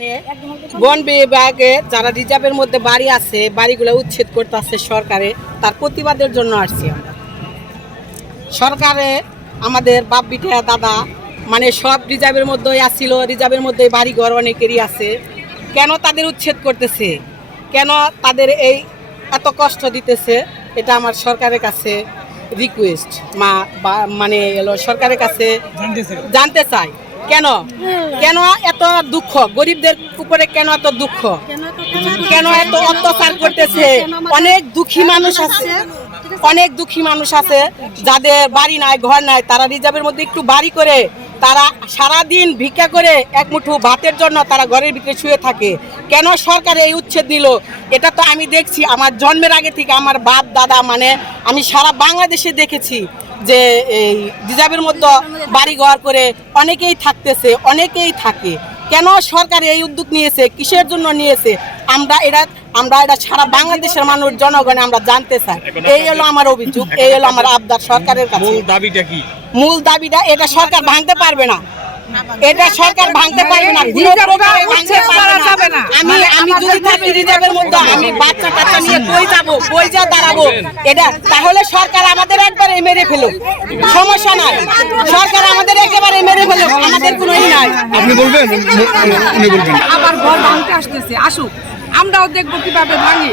মানে বন বিভাগে যারা রিজার্ভের মধ্যে বাড়ি আছে বাড়িগুলো উচ্ছেদ করতে আছে সরকারে তার প্রতিবাদের জন্য আসছি আমরা। সরকারে আমাদের বাপ বিটা দাদা মানে সব রিজার্ভের মধ্যেই আসছিল রিজার্ভের মধ্যে বাড়ি ঘর অনেকেরই আছে। কেন তাদের উচ্ছেদ করতেছে? কেন তাদের এই এত কষ্ট দিতেছে? এটা আমার সরকারের কাছে রিকোয়েস্ট মা বা মানে এলো সরকারের কাছে জানতে চাই। কেন? কেন এত দুঃখ? গরিবদের উপরে কেন এত দুঃখ? কেন এত অত্যাচার করতেছে? অনেক দুঃখী মানুষ আছে। অনেক দুঃখী মানুষ আছে যাদের বাড়ি নাই, ঘর নাই, তারা রিজার্ভের মধ্যে একটু বাড়ি করে তারা সারা দিন ভিক্ষা করে এক মুঠো ভাতের জন্য তারা ঘরের ভিতরে শুয়ে থাকে। কেন সরকার এই উচ্ছেদ দিল? এটা তো আমি দেখছি। আমার জন্মের আগে থেকে আমার বাপ, দাদা মানে আমি সারা বাংলাদেশে দেখেছি যে এই মতো বাড়ি ঘর করে অনেকেই থাকতেছে, অনেকেই থাকে। কেন সরকার এই উদ্যোগ নিয়েছে? কিসের জন্য নিয়েছে? আমরা এটা আমরা এটা সারা বাংলাদেশের মানুষ জনগণে আমরা জানতে চাই। এই হলো আমার অভিযোগ এই হলো আমার আবদার সরকারের কাছে। মূল দাবিটা কি? মূল দাবিটা এটা সরকার ভাঙতে পারবে না। এটা সরকার ভাঙতে পারবে না কোনো প্রকারে ভাঙতে পারবে না। আমি আমি যদি থাকি রিজার্ভের মধ্যে আমি বাচ্চা টাচ্চা নিয়ে কই যাব কই যা দাঁড়াবো এটা তাহলে সরকার আমাদের একবারে মেরে ফেলো সমস্যা নাই। সরকার আমাদের একেবারে আমাদের কোনো ই নাই। আপনি বলবেন? উনি বলবেন। আবার ঘর ভাঙতে আসতেছে। আসুক আমরাও দেখব কীভাবে ভাঙি।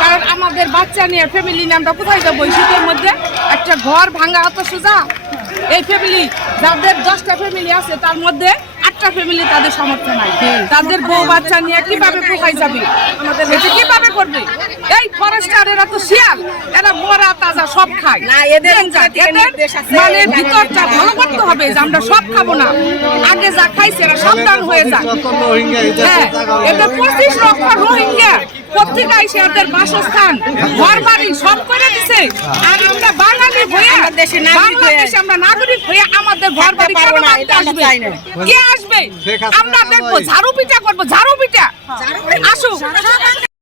কারণ আমাদের বাচ্চা নিয়ে ফ্যামিলি নিয়ে আমরা কোথায় যাব? এই শীতের মধ্যে একটা ঘর ভাঙা অত সোজা। এই ফ্যামিলি যাদের দশটা ফ্যামিলি আছে তার মধ্যে আটটা ফ্যামিলি তাদের সামর্থ্য নাই। তাদের বউ বাচ্চা নিয়ে কীভাবে কোথায় যাবে? আমাদের কীভাবে করবে? এই ফরেস্টার এরা তো শিয়াল। এরা মরা তাজা সব খায়। না, এদের। মানে ভিতরটা ভালো করতে হবে যে আমরা সব খাব না। আগে যা খাইছে এরা সাবধান হয়ে যায়। হ্যাঁ এটা পঁচিশ লক্ষ রোহিঙ্গা। প্রত্যেকে এসে এদের বাসস্থান ঘর বাড়ি সব করে দিছে। আর আমরা বাঙালি হয়ে আমরা নাগরিক হয়ে- বাংলাদেশে আমরা নাগরিক হয়ে আমাদের ঘর বাড়ি কেন আসবে? কে আসবে? আমরা দেখব ঝাড়ু পিঠা করব ঝাড়ু পিঠা। আসুক।